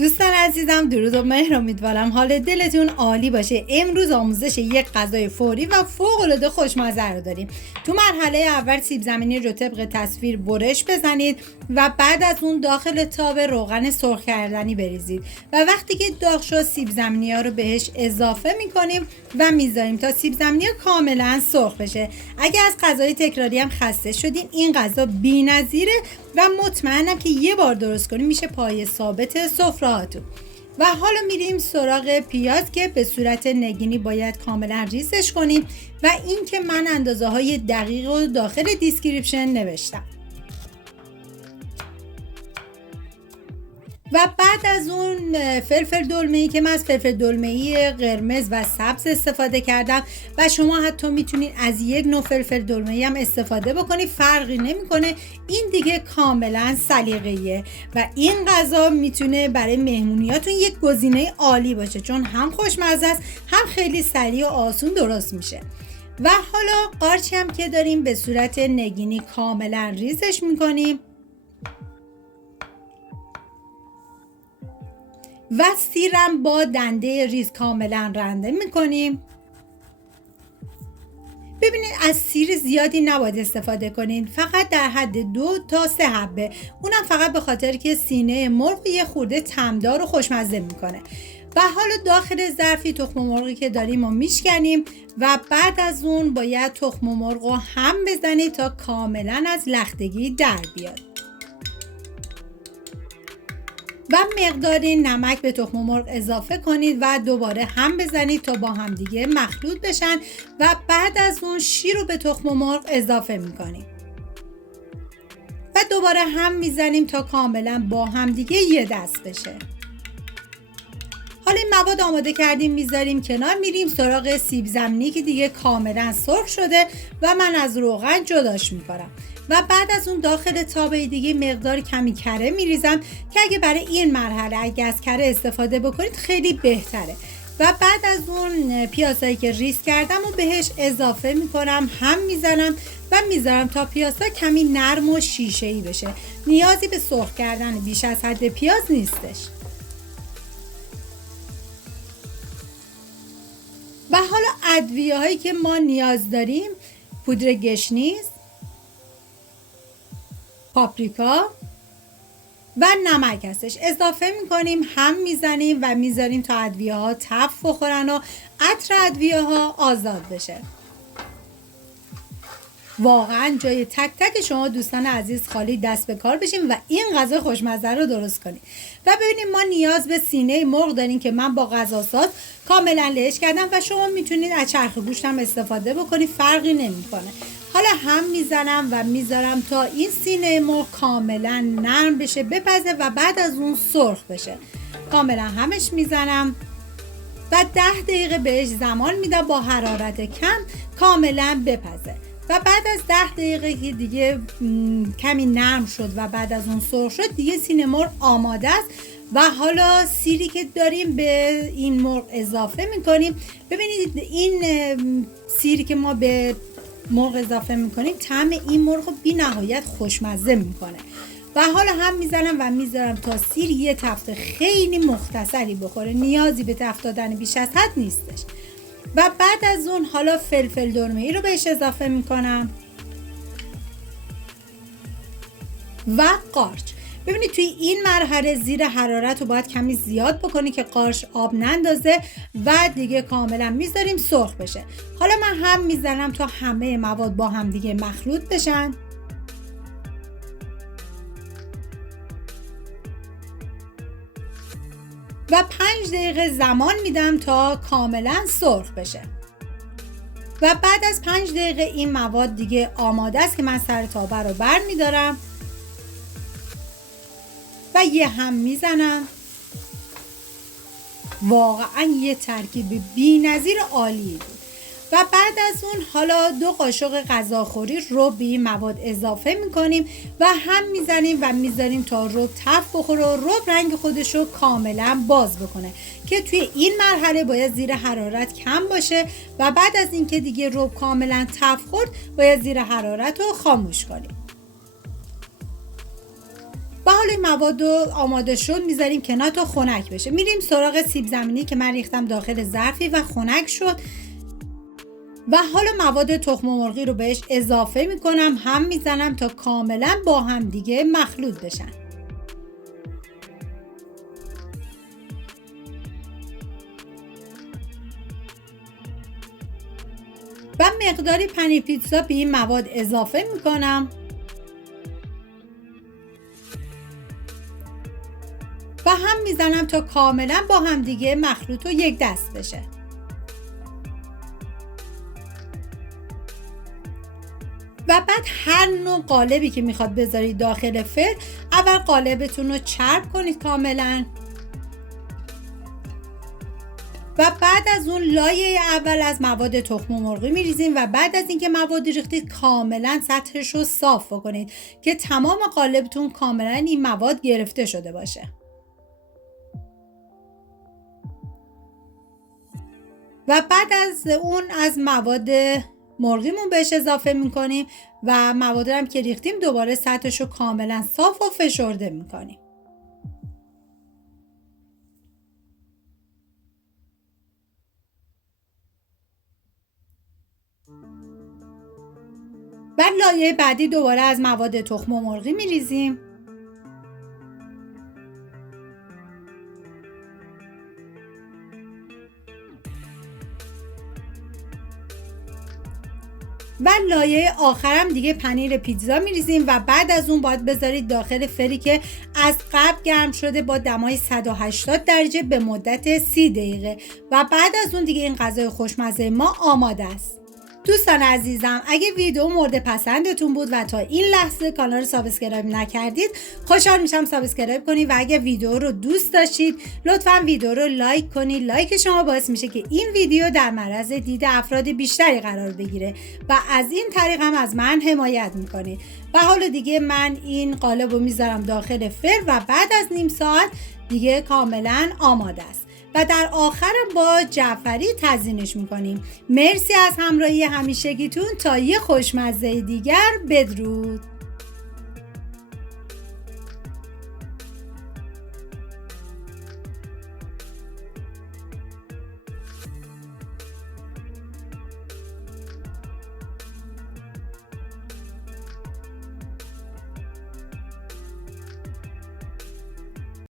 دوستان عزیزم، درود و مهر. امیدوارم حال دلتون عالی باشه. امروز آموزش یک غذای فوری و فوق‌العاده خوشمزه رو داریم. تو مرحله اول سیب زمینی رو طبق تصویر برش بزنید و بعد از اون داخل تاب روغن سرخ کردنی بریزید و وقتی که داغ شد سیب زمینی ها رو بهش اضافه میکنیم و میذاریم تا سیب زمینی ها کاملا سرخ بشه. اگه از غذای تکراری هم خسته شدین، این غذا بی‌نظیره و مطمئنم که یه بار درست کنیم میشه پایه ثابت سفره‌هاتون. و حالا میریم سراغ پیاز که به صورت نگینی باید کاملا ریزش کنیم و این که من اندازه های دقیق و داخل دیسکریپشن نوشتم. و بعد از اون فلفل دلمه‌ای که من از فلفل دلمه‌ای قرمز و سبز استفاده کردم و شما حتی میتونید از یک نوع فلفل دلمه‌ای هم استفاده بکنید، فرقی نمیکنه. این دیگه کاملا سلیقه‌ایه و این غذا میتونه برای مهمونیاتون یک گزینه عالی باشه چون هم خوشمزه است هم خیلی سریع و آسون درست میشه. و حالا قارچی هم که داریم به صورت نگینی کاملا ریزش میکنیم و سیرم با دنده ریز کاملا رنده میکنیم. ببینید از سیر زیادی نباید استفاده کنید، فقط در حد 2 تا 3 حبه، اونم فقط به خاطر که سینه مرغ یه خورده طعمدار و خوشمزه میکنه. و حالا داخل ظرفی تخم مرغی که داریم رو میشکنیم و بعد از اون باید تخم مرغ رو هم بزنید تا کاملا از لختگی در بیاد و مقدار نمک به تخم مرغ اضافه کنید و دوباره هم بزنید تا با هم دیگه مخلوط بشن و بعد از اون شیر رو به تخم مرغ اضافه میکنیم و دوباره هم میزنیم تا کاملا با هم دیگه یه دست بشه. حالا این مواد آماده کردیم میذاریم کنار، میریم سراغ سیب زمینی که دیگه کاملا سرخ شده و من از روغن جداش میکنم و بعد از اون داخل تابه دیگه مقدار کمی کره میریزم که اگه برای این مرحله اگه از کره استفاده بکنید خیلی بهتره. و بعد از اون پیازهایی که ریز کردم و بهش اضافه میکنم، هم میزنم و میذارم تا پیازها کمی نرم و شیشه‌ای بشه. نیازی به سرخ کردن بیش از حد پیاز نیستش. و حالا ادویه هایی که ما نیاز داریم پودر گشنیز، پاپریکا و نمک هستش. اضافه میکنیم، هم میزنیم و میذاریم تا ادویه ها تف بخورن و عطر ادویه ها آزاد بشه. واقعا جای تک تک شما دوستان عزیز خالی دست به کار بشیم و این غذا خوشمزه رو درست کنیم. و ببینید ما نیاز به سینه مرغ داریم که من با غذاساز کاملا لهش کردم و شما میتونید از چرخ گوشت هم استفاده بکنید، فرقی نمیکنه. حالا هم میزنم و میذارم تا این سینه مرغ کاملا نرم بشه، بپزه و بعد از اون سرخ بشه. کاملا همش میزنم و 10 دقیقه بهش زمان میدم با حرارت کم کاملا بپزه. و بعد از 10 دقیقه که دیگه کمی نرم شد و بعد از اون سرخ شد دیگه سینه مرغ آماده است. و حالا سیری که داریم به این مرغ اضافه میکنیم. ببینید این سیری که ما به مرغ اضافه میکنیم طعم این مرغ رو بی نهایت خوشمزه میکنه. و حالا هم میزنم و میذارم تا سیر یه تفت خیلی مختصری بخوره، نیازی به تفت دادن بیش از حد نیستش. و بعد از اون حالا فلفل دلمه‌ای رو بهش اضافه میکنم و قارچ. ببینید توی این مرحله زیر حرارت رو باید کمی زیاد بکنی که قارچ آب نندازه و دیگه کاملا میذاریم سرخ بشه. حالا من هم میزنم تا همه مواد با هم دیگه مخلوط بشن و 5 دقیقه زمان میدم تا کاملا سرخ بشه. و بعد از 5 دقیقه این مواد دیگه آماده است که من سر تابه رو بر میدارم و یه هم میزنم. واقعا یه ترکیب بی‌نظیر عالی بود. و بعد از اون حالا 2 قاشق غذاخوری رب به این مواد اضافه میکنیم و هم میزنیم و میذاریم تا رب تف بخوره و رب رنگ خودش رو کاملا باز بکنه که توی این مرحله باید زیر حرارت کم باشه و بعد از اینکه دیگه رب کاملا تف خورد باید زیر حرارت رو خاموش کنیم. و حالا این مواد رو آماده شد میذاریم کنار تا خنک بشه. میریم سراغ سیب زمینی که من ریختم داخل ظرفی و خنک شد و حالا مواد تخم مرغی رو بهش اضافه میکنم، هم میزنم تا کاملا با هم دیگه مخلوط بشن. و مقداری پنیر پیتزا به این مواد اضافه میکنم و هم میزنم تا کاملا با هم دیگه مخلوط و یک دست بشه. و بعد هر نوع قالبی که میخواد بذارید داخل فرن، اول قالبتون رو چرب کنید کاملا و بعد از اون لایه اول از مواد تخم مرغی میریزیم و بعد از اینکه مواد ریختید کاملا سطحش رو صاف کنید که تمام قالبتون کاملا این مواد گرفته شده باشه. و بعد از اون از مواد مرغیمون بهش اضافه میکنیم و مواد هم که ریختیم دوباره سطحش رو کاملا صاف و فشرده میکنیم. بعد لایه بعدی دوباره از مواد تخم مرغی میریزیم و لایه آخرم دیگه پنیر پیتزا میریزیم و بعد از اون باید بذارید داخل فری که از قبل گرم شده با دمای 180 درجه به مدت 30 دقیقه و بعد از اون دیگه این غذای خوشمزه ما آماده است. دوستان عزیزم، اگه ویدیو مورد پسندتون بود و تا این لحظه کانال رو سابسکرایب نکردید، خوشحال میشم سابسکرایب کنید و اگه ویدیو رو دوست داشتید لطفاً ویدیو رو لایک کنید. لایک شما باعث میشه که این ویدیو در معرض دید افراد بیشتری قرار بگیره و از این طریق هم از من حمایت میکنید. و حالا دیگه من این قالب رو میذارم داخل فرن و بعد از نیم ساعت دیگه کاملا آماده است و در آخرم با جعفری تزیینش میکنیم. مرسی از همراهی همیشگیتون. تا یه خوشمزه دیگر، بدرود.